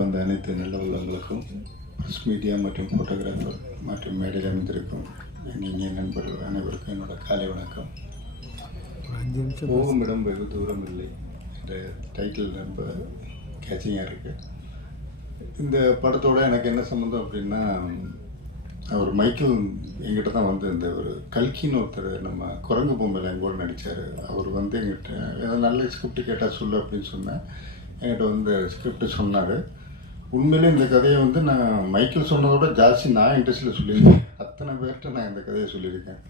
வந்த அனைத்து நல்ல உள்ளவங்களுக்கும் ப்ரெஸ் மீடியா மற்றும் ஃபோட்டோகிராஃபர் மற்றும் மேடையில் அமைந்திருக்கும் இனிய நண்பர்கள் அனைவருக்கும் என்னோட காலை வணக்கம். போகும் இடம் வெகு தூரம் இல்லை. இந்த டைட்டில் ரொம்ப கேச்சிங்காக இருக்குது இந்த படத்தோட எனக்கு என்ன சம்மந்தம் அப்படின்னா அவர் மைக்கேல் எங்கிட்ட தான் வந்து இந்த ஒரு கல்கின்னு ஒருத்தர் நம்ம குரங்கு பொம்மையில் எங்கூட நடித்தார் அவர் வந்து எங்கிட்ட ஏதாவது நல்ல ஸ்கிரிப்ட் கேட்டால் சொல்லு அப்படின்னு சொன்னேன். என்கிட்ட வந்து ஸ்கிரிப்ட் சொன்னார். உண்மையிலே இந்த கதையை வந்து நான் மைக்கேல் சொன்னதோட ஜாஸ்தி நான் இன்ட்ரெஸ்டில் சொல்லியிருக்கேன். அத்தனை பேர்கிட்ட நான் இந்த கதையை சொல்லியிருக்கேன்.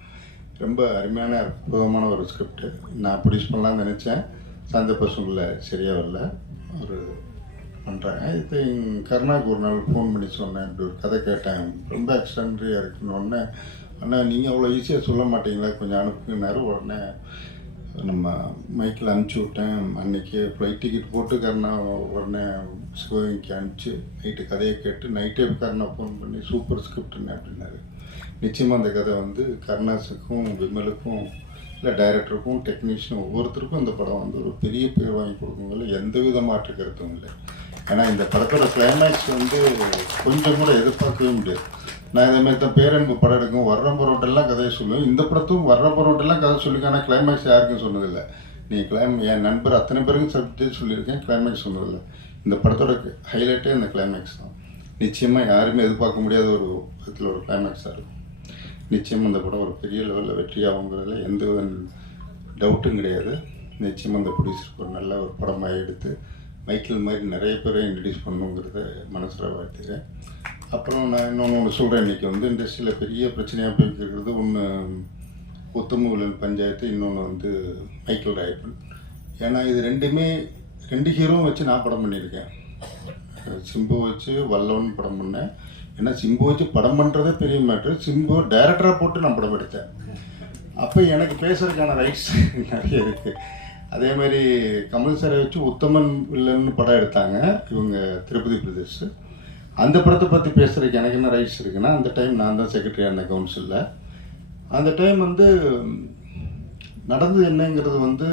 ரொம்ப அருமையான அற்புதமான ஒரு ஸ்கிரிப்ட் நான் ப்ரொடியூஸ் பண்ணலாம்னு நினச்சேன். சந்தர்ப்ப பசங்களில் சரியாக வரல. ஒரு பண்ணுறாங்க இது கருணாக்கு ஒரு நாள் ஃபோன் பண்ணி சொன்னேன். இப்படி ஒரு கதை கேட்டேன். ரொம்ப எக்ஸ்டன்ட்ரியாக இருக்குன்னு ஆனால் நீங்கள் அவ்வளோ ஈஸியாக சொல்ல மாட்டீங்களா? கொஞ்சம் அனுப்புங்கன்னாரு உடனே நம்ம மைக்கில் அனுப்பிச்சி விட்டேன். அன்றைக்கி ஃப்ளைட் டிக்கெட் போட்டு கருணா உடனே சிவகங்கைக்கு அனுப்பிச்சு நைட்டு கதையை கேட்டு நைட்டே கருணா ஃபோன் பண்ணி சூப்பர் ஸ்கிரிப்ட்னு அப்படின்னாரு. நிச்சயமாக அந்த கதை வந்து கருணாஸுக்கும் விமலுக்கும் இல்லை டைரக்டருக்கும் டெக்னீஷியன் ஒவ்வொருத்தருக்கும் இந்த படம் வந்து ஒரு பெரிய பேர் வாங்கி கொடுக்குங்கள எந்த வித மாற்று கருத்தும் இல்லை. ஏன்னா இந்த படத்தோட கிளைமேக்ஸ் வந்து கொஞ்சம் கூட எதிர்பார்க்கவே முடியாது. நான் இதே மாதிரி தான் பேரன்பு படம் எடுக்கும் வர்ற பரோட்டெல்லாம் கதையை சொல்லுவேன் இந்த படத்தும் வர்ற பரோட்டெல்லாம் கதை சொல்லியிருக்கேன் ஆனால் கிளைமேக்ஸ் யாருக்கும் சொன்னதில்லை. நீ கிளைம் என் நண்பர் அத்தனை பேருக்கும் சப்ஜெக்ட் சொல்லியிருக்கேன். கிளைமேக்ஸ் சொன்னதில்லை. இந்த படத்தோட ஹைலைட்டே இந்த கிளைமேக்ஸ் தான். நிச்சயமாக யாருமே எதிர்பார்க்க முடியாத ஒரு விதத்தில் ஒரு கிளைமேக்ஸாக இருக்கும். நிச்சயமாக இந்த படம் ஒரு பெரிய லெவலில் வெற்றியாகுங்கிறதுல எந்த டவுட்டும் கிடையாது. நிச்சயமாக இந்த ப்ரொடியூசருக்கு ஒரு நல்ல ஒரு படமாக எடுத்து மைக்கேல் மாதிரி நிறைய பேரை இன்ட்ரடியூஸ் பண்ணுங்கிறத மனசில் வாழ்த்துக்கிறேன் அப்புறம் நான் இன்னொன்று ஒன்று சொல்கிறேன் இன்றைக்கி வந்து இண்டஸ்ட்ரியில் பெரிய பிரச்சனையாக போய்ட்டு இருக்கிறது. ஒன்று உத்தமவிலன் பஞ்சாயத்து இன்னொன்று வந்து மைக்கேல் ராயப்பன். ஏன்னா இது ரெண்டுமே ரெண்டு ஹீரோவும் வச்சு நான் படம் பண்ணியிருக்கேன். சிம்பு வச்சு வல்லவன் படம் பண்ணேன். ஏன்னா சிம்பு வச்சு படம் பண்ணுறதே பெரிய மேட்ரு சிம்பு டைரக்டராக போட்டு நான் படம் எடுத்தேன். அப்போ எனக்கு பேசுறதுக்கான ரைட்ஸ் நிறைய இருக்குது அதே மாதிரி கமல் சாரை வச்சு உத்தமன் வில்லன்னு படம் எடுத்தாங்க. இவங்க திருப்பதி பிரதேஷ் அந்த படத்தை பற்றி பேசுகிறதுக்கு எனக்கு என்ன ரைட்ஸ் இருக்குன்னா அந்த டைம் நான் தான் செக்ரட்டரியாக இருந்தேன் கவுன்சிலில் அந்த டைம் வந்து நடந்தது என்னங்கிறது வந்து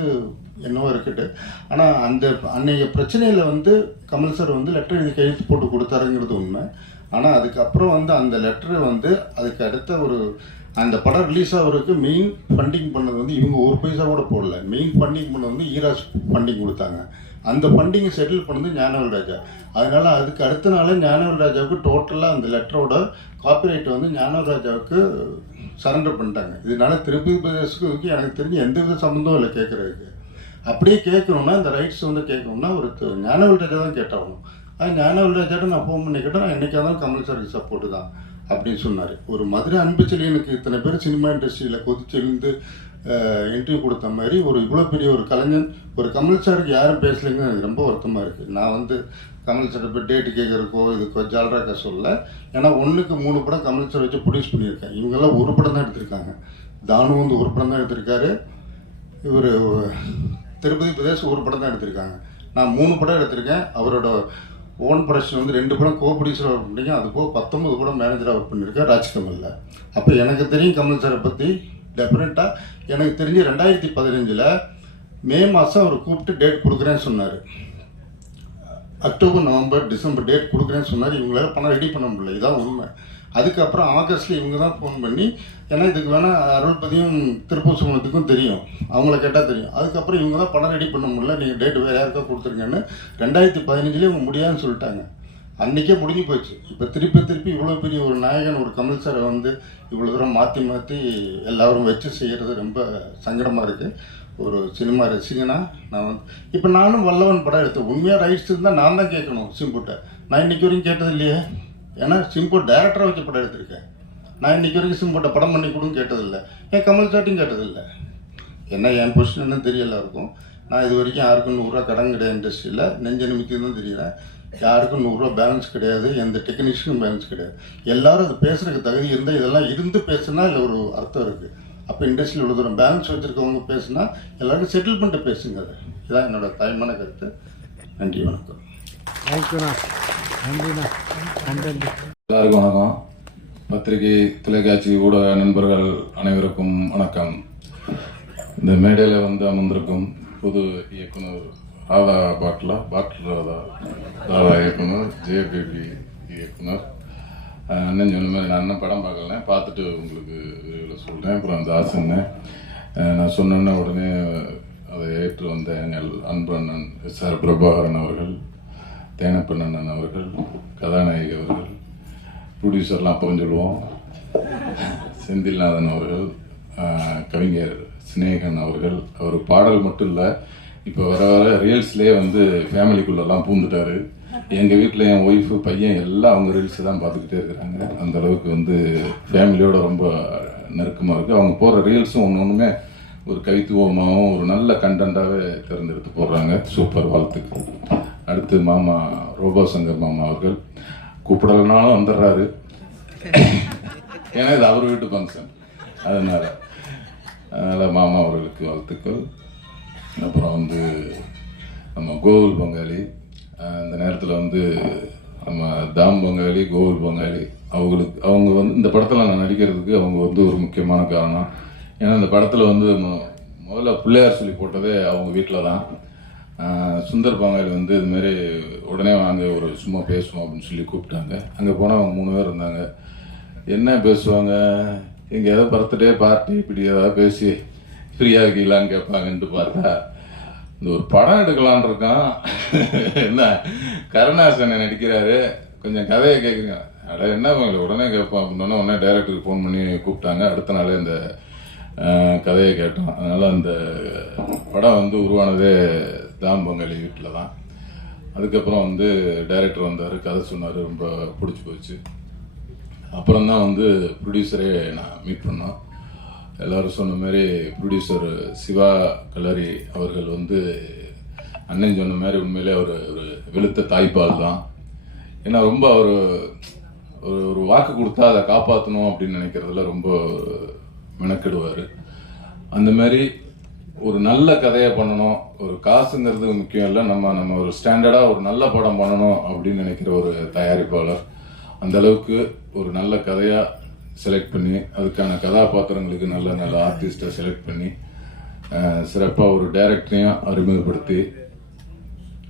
என்னவோ இருக்கட்டு ஆனால் அந்த அன்றைய பிரச்சனையில் வந்து கமல் சார் வந்து லெட்டர் எழுதி கையெழுத்து போட்டு கொடுத்தாருங்கிறது உண்மை. ஆனால் அதுக்கப்புறம் வந்து அந்த லெட்டரை வந்து அதுக்கு அடுத்த ஒரு அந்த படம் ரிலீஸ் ஆகிறதுக்கு மெயின் ஃபண்டிங் பண்ணது வந்து இவங்க ஒரு பைசா கூட போடல. மெயின் ஃபண்டிங் பண்ணது வந்து ஈராஸ் ஃபண்டிங் கொடுத்தாங்க. அந்த ஃபண்டிங்கை செட்டில் பண்ணது ஞானவல் ராஜா. அதனால் அதுக்கு அடுத்த நாளே ஞானவல் ராஜாவுக்கு டோட்டலாக அந்த லெட்டரோட காப்பிரைட் வந்து ஞானவேல் ராஜாவுக்கு சரண்டர் பண்ணிட்டாங்க. இதனால திருப்பதி பிரதேசத்துக்கு எனக்கு தெரிஞ்சு எந்த வித சம்மந்தம் இல்லை கேட்குறதுக்கு. அப்படியே கேட்கணும்னா இந்த ரைட்ஸ் வந்து கேட்கணும்னா ஒரு ஞானவல் ராஜா தான் கேட்டாகணும். அது ஞானவல் ராஜாட்ட நான் ஃபோன் பண்ணி கேட்டேன் நான் தான் கமல் சாருக்கு சப்போர்ட்டு தான் அப்படின்னு சொன்னார். ஒரு மதுரை அன்பு எனக்கு இத்தனை பேர் சினிமா இண்டஸ்ட்ரியில் கொதிச்செழுந்து இன்டர்வியூ கொடுத்த மாதிரி ஒரு இவ்வளோ பெரிய ஒரு கலைஞன் ஒரு கமல் சாருக்கு யாரும் பேசலைங்க எனக்கு ரொம்ப வருத்தமாக இருக்குது நான் வந்து கமல் சார் போய் டேட்டு கேட்குறக்கோ இதுக்கோ ஜாலராக்க சொல்ல ஏன்னா ஒன்றுக்கு மூணு படம் கமல் சார் வச்சு ப்ரொடியூஸ் பண்ணியிருக்கேன். இவங்கெல்லாம் ஒரு படம் தான் எடுத்திருக்காங்க. தானு வந்து ஒரு படம் தான் எடுத்திருக்காரு. இவர் திருப்பதி பிரதேஷ் ஒரு படம் தான் எடுத்திருக்காங்க. நான் மூணு படம் எடுத்திருக்கேன். அவரோட ஓன் ப்ரொடக்ஷன் வந்து ரெண்டு படம் கோ ப்ரொடியூசர் ஒர்க் பண்ணிங்க அது போக பத்தொன்பது படம் மேனேஜராக ஒர்க் பண்ணியிருக்கேன் ராஜ்கமலில். அப்போ எனக்கு தெரியும் கமல் சாரை பற்றி டெஃபினட்டாக எனக்கு தெரிஞ்சு ரெண்டாயிரத்தி பதினஞ்சில் மே மாதம் அவர் கூப்பிட்டு டேட் கொடுக்குறேன்னு சொன்னார். அக்டோபர் நவம்பர் டிசம்பர் டேட் கொடுக்குறேன்னு சொன்னார். இவங்களால பணம் ரெடி பண்ண முடியல. இதான் உண்மை. அதுக்கப்புறம் ஆகஸ்ட்டில் இவங்க தான் ஃபோன் பண்ணி ஏன்னா இதுக்கு வேணால் அருள்பதியும் திருப்பூர் சுமணத்துக்கும் தெரியும். அவங்கள கேட்டால் தெரியும். அதுக்கப்புறம் இவங்க தான் பணம் ரெடி பண்ண முடியல. நீங்கள் டேட் வேறு யாருக்கா கொடுத்துருங்கன்னு ரெண்டாயிரத்தி பதினஞ்சுலேயே இவங்க முடியாதுன்னு சொல்லிட்டாங்க. அன்றைக்கே முடிஞ்சு போச்சு. இப்போ திருப்பி திருப்பி இவ்வளோ பெரிய ஒரு நாயகன் ஒரு கமல் சாரை வந்து இவ்வளோ தூரம் மாற்றி மாற்றி எல்லாரும் வச்சு செய்கிறது ரொம்ப சங்கடமாக இருக்குது ஒரு சினிமா ரசிகனா நான் வந்து இப்போ நானும் வல்லவன் படம் எடுத்தேன். உண்மையாக ரைட்ஸ் இருந்தால் நான் தான் கேட்கணும் சிம்புட்ட. நான் இன்னைக்கு வரைக்கும் கேட்டது இல்லையே. ஏன்னா சிம்பு டேரக்டராக வச்சு படம் எடுத்திருக்கேன். நான் இன்னைக்கு வரைக்கும் சிம்புட்ட படம் பண்ணி கூட கேட்டதில்லை ஏன் கமல் சாட்டையும் கேட்டதில்லை என்ன என் பொசிஷன் தெரியல இருக்கும் நான் இது வரைக்கும் யாருக்கும் நூறுரூவா கடன் கிடையாது இண்டஸ்ட்ரியில் நெஞ்ச நிமித்தி தான் தெரியறேன். யாருக்கும் நூறுரூவா பேலன்ஸ் கிடையாது எந்த டெக்னீஷியனும் பேலன்ஸ் கிடையாது. எல்லாரும் அது பேசுறதுக்கு தகுதி இருந்தால் இதெல்லாம் இருந்து பேசுனா இல்லை ஒரு அர்த்தம் இருக்குது அப்போ இண்டஸ்ட்ரியில் இவ்வளோ தூரம் பேலன்ஸ் வச்சுருக்கவங்க பேசுனா எல்லாரும் செட்டில் பண்ணிட்டு பேசுங்க. அதை இதான் என்னோட தாய்மான கருத்து. நன்றி வணக்கம். எல்லாருக்கும் வணக்கம். பத்திரிகை தொலைக்காட்சி ஊடக நண்பர்கள் அனைவருக்கும் வணக்கம். இந்த மேடையில் வந்து அமர்ந்திருக்கும் பொது இயக்குனர் ராதா பாட்லா பாட்டில் ராதா ராதா இயக்குனர் ஜேபிபி இயக்குனர். அண்ணன் சொன்ன மாதிரி நான் அண்ணன் படம் பார்க்கல. பார்த்துட்டு உங்களுக்கு விரைவில் சொல்கிறேன் அப்புறம் தாசன்னு அஹ் நான் சொன்னோன்னே உடனே அதை ஏற்று வந்த எங்கள் அன்பு அண்ணன் எஸ் ஆர் பிரபாகரன் அவர்கள் தேனப்பண்ணன் அவர்கள் கதாநாயகி அவர்கள் ப்ரொடியூசர்லாம் அப்போ சொல்லுவோம். செந்தில்நாதன் அவர்கள் கவிஞர் சிநேகன் அவர்கள். அவர் பாடல் மட்டும் இல்லை இப்போ வர வர ரீல்ஸ்லேயே வந்து ஃபேமிலிக்குள்ளெல்லாம் பூந்துட்டாரு. எங்கள் வீட்டில் என் ஒய்ஃபு பையன் எல்லாம் அவங்க ரீல்ஸ் தான் பார்த்துக்கிட்டே இருக்கிறாங்க. அந்த அளவுக்கு வந்து ஃபேமிலியோட ரொம்ப நெருக்கமாக இருக்குது அவங்க போடுற ரீல்ஸும் ஒன்று ஒன்றுமே ஒரு கைத்துவமாகவும் ஒரு நல்ல கண்டென்ட்டாகவே தேர்ந்தெடுத்து போடுறாங்க. சூப்பர் வாழ்த்துக்கள். அடுத்து மாமா ரோபோ சங்கர் மாமா அவர்கள். கூப்பிடலனாலும் வந்துடுறாரு. ஏன்னா இது அவர் வீட்டு ஃபங்க்ஷன் அதனால அதனால் மாமா அவர்களுக்கு வாழ்த்துக்கள். அப்புறம் வந்து நம்ம கோகுல் பங்காளி அந்த நேரத்தில் வந்து நம்ம தாம் பங்காளி கோகுல் பங்காளி அவங்களுக்கு அவங்க வந்து இந்த படத்தில் நான் நடிக்கிறதுக்கு அவங்க வந்து ஒரு முக்கியமான காரணம். ஏன்னா இந்த படத்தில் வந்து முதல்ல பிள்ளையார் சொல்லி போட்டதே அவங்க வீட்டில் தான் சுந்தர் பங்காளி வந்து இதுமாரி உடனே வாங்க ஒரு சும்மா பேசுவோம் அப்படின்னு சொல்லி கூப்பிட்டாங்க. அங்கே போனால் அவங்க மூணு பேர் இருந்தாங்க. என்ன பேசுவாங்க? எங்கேயாவது பர்த்டே பார்ட்டி இப்படி ஏதாவது பேசி ஃப்ரீயாக இருக்கீங்களான்னு கேட்பாங்கன்ட்டு பார்த்தா. இந்த ஒரு படம் எடுக்கலான் இருக்கான். என்ன? கருணாசனை நடிக்கிறாரு கொஞ்சம் கதையை கேட்குங்க அட என்ன உங்களை உடனே கேட்போம் அப்படின்னா உடனே டைரக்டருக்கு ஃபோன் பண்ணி கூப்பிட்டாங்க. அடுத்த நாளே இந்த கதையை கேட்டோம் அதனால் அந்த படம் வந்து உருவானதே தாம் பொங்கலி வீட்டில் தான். அதுக்கப்புறம் வந்து டைரக்டர் வந்தார். கதை சொன்னார். ரொம்ப பிடிச்சி போச்சு. அப்புறம் தான் வந்து ப்ரொடியூசரே நான் மீட் பண்ணோம். எல்லாரும் சொன்ன மாதிரி ப்ரொடியூசர் சிவா கலரி அவர்கள் வந்து அண்ணன் சொன்ன மாதிரி உண்மையிலே அவர் ஒரு வெளுத்த தாய்ப்பால் தான். ஏன்னா ரொம்ப அவர் ஒரு ஒரு வாக்கு கொடுத்தா அதை காப்பாற்றணும் அப்படின்னு நினைக்கிறதுல ரொம்ப மெனக்கெடுவார். அந்த மாதிரி ஒரு நல்ல கதையை பண்ணணும். ஒரு காசுங்கிறது முக்கியம் இல்லை. நம்ம நம்ம ஒரு ஸ்டாண்டர்டாக ஒரு நல்ல படம் பண்ணணும் அப்படின்னு நினைக்கிற ஒரு தயாரிப்பாளர். அந்த அளவுக்கு ஒரு நல்ல கதையாக செலக்ட் பண்ணி அதுக்கான கதாபாத்திரங்களுக்கு நல்ல நல்ல ஆர்டிஸ்ட்டை செலக்ட் பண்ணி சிறப்பாக ஒரு டைரக்டரையும் அறிமுகப்படுத்தி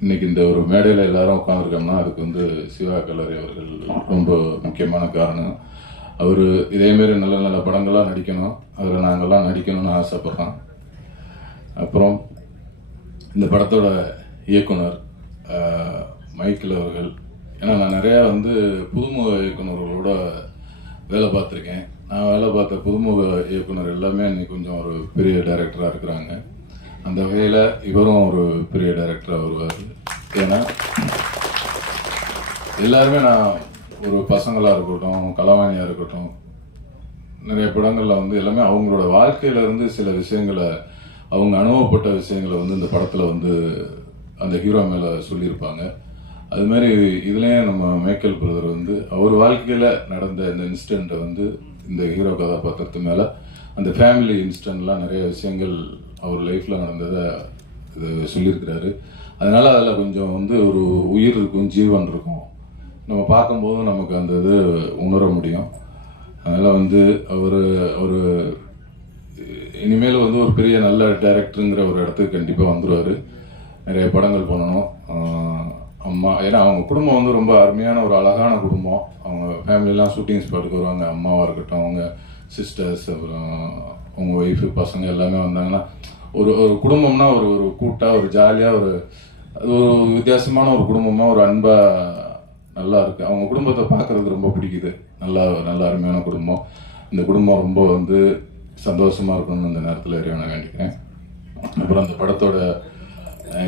இன்னைக்கு இந்த ஒரு மேடையில் எல்லாரும் உட்காந்துருக்கோம்னா அதுக்கு வந்து சிவா கல்லறை அவர்கள் ரொம்ப முக்கியமான காரணம். அவர் இதேமாரி நல்ல நல்ல படங்களாக நடிக்கணும். அதில் நாங்கள்லாம் நடிக்கணும்னு ஆசைப்பட்றோம். அப்புறம் இந்த படத்தோட இயக்குனர் மைக்கில் அவர்கள். ஏன்னா நான் நிறையா வந்து புதுமுக இயக்குனர்களோட வேலை பார்த்துருக்கேன். நான் வேலை பார்த்த புதுமுக இயக்குனர் எல்லாமே இன்னைக்கு கொஞ்சம் ஒரு பெரிய டைரக்டராக இருக்கிறாங்க. அந்த வகையில் இவரும் ஒரு பெரிய டைரக்டராக வருவார். ஏன்னா எல்லாருமே நான் ஒரு பசங்களாக இருக்கட்டும் கலவாணியாக இருக்கட்டும் நிறைய படங்களில் வந்து எல்லாமே அவங்களோட வாழ்க்கையில இருந்து சில விஷயங்களை அவங்க அனுபவப்பட்ட விஷயங்களை வந்து இந்த படத்தில் வந்து அந்த ஹீரோ மேலே சொல்லியிருப்பாங்க. அது மாதிரி இதுலேயே நம்ம மேக்கல் பிரதர் வந்து அவர் வாழ்க்கையில் நடந்த இந்த இன்சிடெண்ட்டை வந்து இந்த ஹீரோ கதாபாத்திரத்து மேலே அந்த ஃபேமிலி இன்சிடெண்ட்லாம் நிறைய விஷயங்கள் அவர் லைஃப்பில் நடந்ததை இது சொல்லியிருக்கிறாரு. அதனால் அதில் கொஞ்சம் வந்து ஒரு உயிர் இருக்கும் ஜீவன் இருக்கும். நம்ம பார்க்கும்போது நமக்கு அந்த இது உணர முடியும். அதனால் வந்து அவர் ஒரு இனிமேல் வந்து ஒரு பெரிய நல்ல டேரக்டருங்கிற ஒரு இடத்துக்கு கண்டிப்பாக வந்துடுவார் நிறைய படங்கள் பண்ணணும். அம்மா ஏன்னா அவங்க குடும்பம் வந்து ரொம்ப அருமையான ஒரு அழகான குடும்பம். அவங்க ஃபேமிலிலாம் ஷூட்டிங் ஸ்பாட்டுக்கு வருவாங்க. அம்மாவாக இருக்கட்டும் அவங்க சிஸ்டர்ஸ் அப்புறம் அவங்க ஒய்ஃபு பசங்க எல்லாமே வந்தாங்கன்னா ஒரு ஒரு குடும்பம்னா ஒரு ஒரு கூட்டாக ஒரு ஜாலியாக ஒரு அது ஒரு வித்தியாசமான ஒரு குடும்பமாக ஒரு அன்பாக நல்லா இருக்குது அவங்க குடும்பத்தை பார்க்குறதுக்கு ரொம்ப பிடிக்குது. நல்லா நல்ல அருமையான குடும்பம். இந்த குடும்பம் ரொம்ப வந்து சந்தோஷமாக இருக்கணும்னு இந்த நேரத்தில் இறைவனை வேண்டிக்கிறேன். அப்புறம் அந்த படத்தோட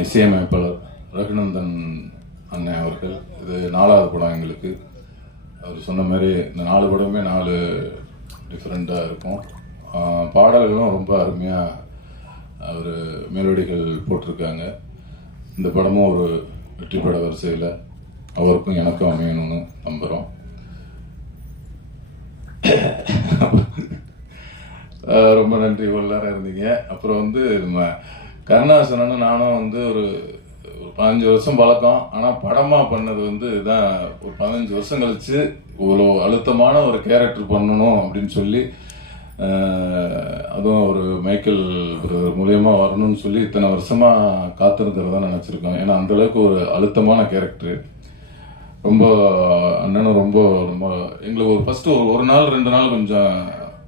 இசையமைப்பாளர் ரகுநந்தன் அண்ணன் அவர்கள். இது நாலாவது படம் எங்களுக்கு. அவர் சொன்ன மாதிரி இந்த நாலு படமே நாலு டிஃப்ரெண்ட்டாக இருக்கும். பாடல்களும் ரொம்ப அருமையாக அவர் மெலோடிகள் போட்டிருக்காங்க. இந்த படமும் ஒரு வெற்றி பட வரிசையில் அவருக்கும் எனக்கும் அமையணும்னு நம்புகிறோம் ரொம்ப நன்றி. இவ்வளோ நேரம் இருந்தீங்க. அப்புறம் வந்து நம்ம கருணாசனன்னு நானும் வந்து ஒரு ஒரு பதினஞ்சு வருஷம் பழக்கம். ஆனால் படமாக பண்ணது வந்து இதுதான் ஒரு பதினஞ்சு வருஷம் கழிச்சு இவ்வளோ அழுத்தமான ஒரு கேரக்டர் பண்ணணும் அப்படின்னு சொல்லி அதுவும் ஒரு மைக்கேல் மூலியமாக வரணும்னு சொல்லி இத்தனை வருஷமா காத்திருக்கிறதா நினச்சிருக்கோம். ஏன்னா அந்தளவுக்கு ஒரு அழுத்தமான கேரக்டர் ரொம்ப அண்ணனும் ரொம்ப ரொம்ப எங்களுக்கு ஒரு ஃபஸ்ட்டு ஒரு ஒரு நாள் ரெண்டு நாள் கொஞ்சம்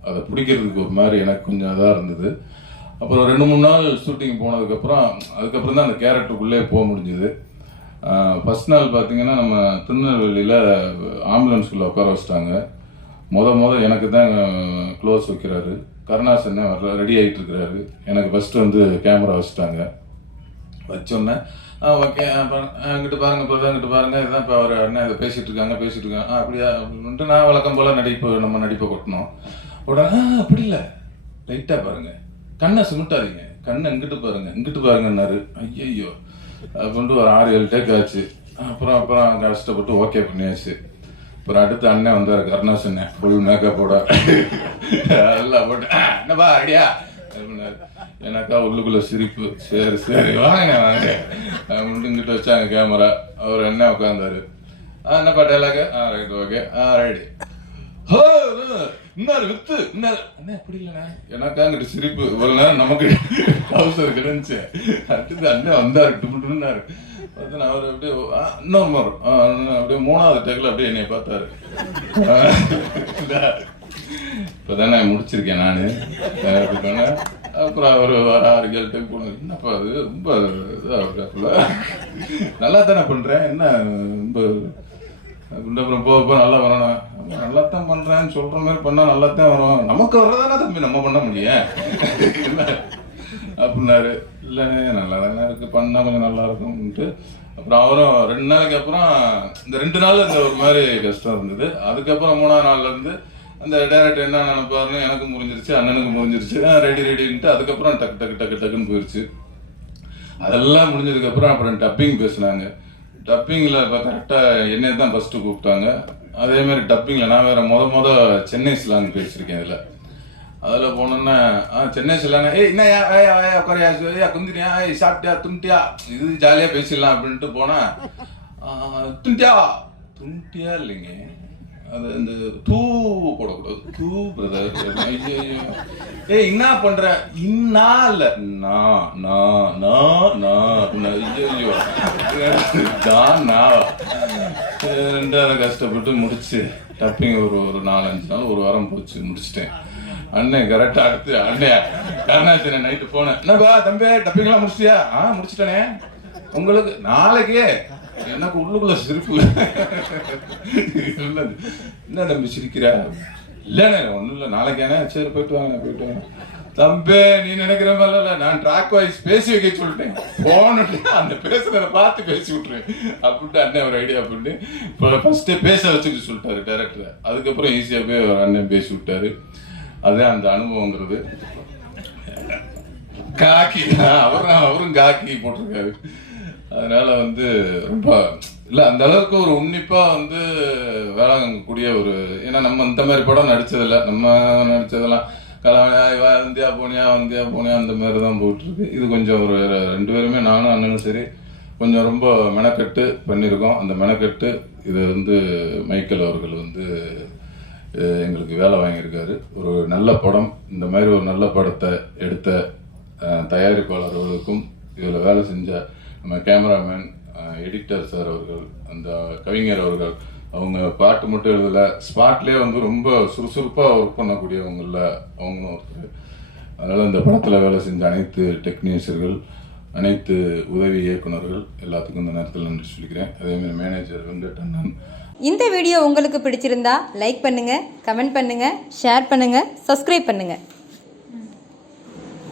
அதை பிடிக்கிறதுக்கு ஒரு மாதிரி எனக்கு கொஞ்சம் இதாக இருந்தது. அப்புறம் ரெண்டு மூணு நாள் ஷூட்டிங் போனதுக்கப்புறம் அதுக்கப்புறம் தான் அந்த கேரக்டருக்குள்ளே போக முடிஞ்சுது. ஃபஸ்ட் நாள் பார்த்தீங்கன்னா நம்ம திருநெல்வேலியில் ஆம்புலன்ஸ்குள்ளே உட்கார வச்சிட்டாங்க. முத முத எனக்கு தான் க்ளோஸ் வைக்கிறாரு. கருணாசன் வர ரெடி ஆகிட்டு இருக்கிறாரு. எனக்கு ஃபஸ்ட்டு வந்து கேமரா வச்சுட்டாங்க. வச்சோன்னே ஓகே அங்கிட்டு பாருங்க இப்போ அங்கிட்டு பாருங்க. இதுதான் இப்போ அவர் அண்ணன் இதை பேசிட்டு இருக்காங்க பேசிட்டு இருக்காங்க. ஆ அப்படியா? அப்படின்ட்டு நான் வழக்கம் போல் நடிப்பு நம்ம நடிப்பை கொட்டணும் உடனே அப்படி இல்லை. லைட்டாக பாருங்கள் கண்ணை சுமிட்டாதீங்க கண்ணை இங்கிட்டு பாருங்க இங்கிட்டு பாருங்கன்னாரு. ஐயையோ. அப்படின்ட்டு ஒரு ஆறு ஏழு டேக் ஆச்சு. அப்புறம் அப்புறம் கஷ்டப்பட்டு ஓகே பண்ணியாச்சு. அப்புறம் அடுத்து அண்ணன் வந்தார் கருணாசன் ஃபுல் மேக்கப்போட எல்லாம் போட்டு என்னப்பா ஐடியா எனக்கா உள்ளுக்குள்ள சிரிப்பு. சரி சரி வாங்க வாங்க. அப்படின்ட்டு வச்சாங்க கேமரா அவர் என்ன உட்காந்தாரு ஆ என்னப்பா டைலாக் ஆ ரைட் ஓகே ஆ ரைட் இன்னாரு வித்து? இன்னாரு? என்ன அப்படி இல்லைண்ணே. எனக்கு அங்கிட்டு சிரிப்பு? இவ்வளவு நேரம் நமக்கு அவசரம் கிடந்துச்சு. அடுத்தது அண்ணன் வந்தாரு டுபுட்டுன்னாரு பார்த்து நான் அவர் அப்படியே ஆ, இன்னொரு முறை. இன்னும் அப்படியே மூணாவது டேக்கில் அப்படியே என்னை பார்த்தாரு. இப்போதானே முடிச்சிருக்கேன் நான். அப்புறம் அவர் ஆறு ஏழு டைம் என்னப்பா அது? ரொம்ப இதாக நல்லா தானே பண்ணுறேன் என்ன ரொம்ப குண்டபுரம் போக போக நல்லா வரணும். ஆமா, நல்லா தான் பண்ணுறேன்னு சொல்கிற மாதிரி பண்ணால் நல்லா தான் வரும். நமக்கு வர்றதானா தம்பி நம்ம பண்ண முடியும் அப்படின்னாரு. இல்லைண்ணே நல்லா தானே இருக்கு. பண்ணால் கொஞ்சம் நல்லா இருக்கும்ன்ட்டு. அப்புறம் அவரும் ரெண்டு நாளைக்கு அப்புறம் இந்த ரெண்டு நாள் இந்த ஒரு மாதிரி கஷ்டம் இருந்தது. அதுக்கப்புறம் மூணாவது நாள்ல இருந்து அந்த டேரக்டர் என்ன நினைப்பாருன்னு எனக்கு புரிஞ்சிருச்சு அண்ணனுக்கு புரிஞ்சிருச்சு. ரெடி ரெடின்ட்டு அதுக்கப்புறம் டக்கு டக்கு டக்கு டக்குன்னு போயிடுச்சு அதெல்லாம் முடிஞ்சதுக்கப்புறம் அப்புறம் அப்புறம் டப்பிங் பேசுனாங்க. டப்பிங்கில் இப்போ கரெக்டாக என்னை தான் ஃபஸ்ட்டு கூப்பிட்டாங்க. அதே மாதிரி டப்பிங்கில் நான் வேற முத முத சென்னை ஸ்லாங் பேசியிருக்கேன் இதில். அதில் போனோன்னா ஆ சென்னை சொல்லாங்க ஏய் என்ன ஏய் ஏய் உட்காரியா ஏய் குந்திரியா ஏய் சாப்பிட்டியா துண்டியா? இது ஜாலியாக பேசிடலாம் அப்படின்ட்டு போனால் துண்டியா? துண்டியா இல்லைங்க. அது இந்த தூ போடக்கூடாது. தூ பிரதர் ஏய் என்ன பண்ற? இன்னா இல்ல. நான் நான் நான் நான் ஐயோ தான் நான் ரெண்டாவது கஷ்டப்பட்டு முடிச்சு டப்பிங் ஒரு ஒரு நாலஞ்சு நாள் ஒரு வாரம் போச்சு முடிச்சிட்டேன். அண்ணன் கரெக்டாக அடுத்து அண்ணன் கருணாச்சன நைட்டு போனேன். என்னப்பா தம்பி டப்பிங்லாம் முடிச்சியா ஆ முடிச்சிட்டேனே. உங்களுக்கு நாளைக்கே. எனக்கு உள்ளுக்குள்ள சிரிப்பு. இல்ல, என்ன தம்பி சிரிக்கிற? இல்லைண்ணே ஒன்றும் இல்லை நாளைக்கானே சரி போயிட்டு வாங்க போயிட்டு வாங்க. தம்பி நீ நினைக்கிற மாதிரி இல்லை. நான் ட்ராக் வாய்ஸ் பேசி வைக்க சொல்லிட்டேன். போனுட்டு அந்த பேசுனதை பார்த்து பேசி விட்டுருவேன் அப்படின்ட்டு அண்ணன் ஒரு ஐடியா பண்ணிட்டு இப்போ ஃபர்ஸ்டே பேச வச்சுக்க சொல்லிட்டாரு டேரக்டர் அதுக்கப்புறம் ஈஸியாக போய் ஒரு அண்ணன் பேசி விட்டாரு. அதுதான் அந்த அனுபவங்கிறது. காக்கி தான் அவரும் அவரும் காக்கி போட்டிருக்காரு. அதனால வந்து ரொம்ப இல்ல அந்த அளவுக்கு ஒரு உன்னிப்பா வந்து வேலை வாங்கக்கூடிய ஒரு ஏன்னா நம்ம இந்த மாதிரி படம் நடித்ததில்ல நம்ம நடிச்சதெல்லாம் கலவாய் இந்தியா போனியா வந்தியா போனியா அந்த மாதிரி தான் போயிட்டு இருக்கு இது கொஞ்சம் ஒரு ரெண்டு பேருமே நானும் அண்ணனும் சரி கொஞ்சம் ரொம்ப மெனக்கெட்டு பண்ணியிருக்கோம். அந்த மெனக்கெட்டு இதை வந்து மைக்கேல் அவர்கள் வந்து எங்களுக்கு வேலை வாங்கியிருக்காரு. ஒரு நல்ல படம் இந்த மாதிரி ஒரு நல்ல படத்தை எடுத்த தயாரிப்பாளர்களுக்கும் இதில் வேலை செஞ்ச நம்ம கேமராமேன் எடிட்டர் சார் அவர்கள் அந்த கவிஞர் அவர்கள் அவங்க பாட்டு மட்டும் எழுதல ஸ்பாட்லேயே வந்து ரொம்ப சுறுசுறுப்பாக ஒர்க் பண்ணக்கூடியவங்கள அவங்களும் ஒருத்தர். அதனால் இந்த படத்தில் வேலை செஞ்ச அனைத்து டெக்னீஷியர்கள் அனைத்து உதவி இயக்குனர்கள் எல்லாத்துக்கும் இந்த நேரத்தில் நன்றி சொல்லிக்கிறேன். அதேமாதிரி மேனேஜர் வெங்கட் அண்ணன். இந்த வீடியோ உங்களுக்கு பிடிச்சிருந்தா லைக் பண்ணுங்க கமெண்ட் பண்ணுங்க ஷேர் பண்ணுங்க சப்ஸ்கிரைப் பண்ணுங்க.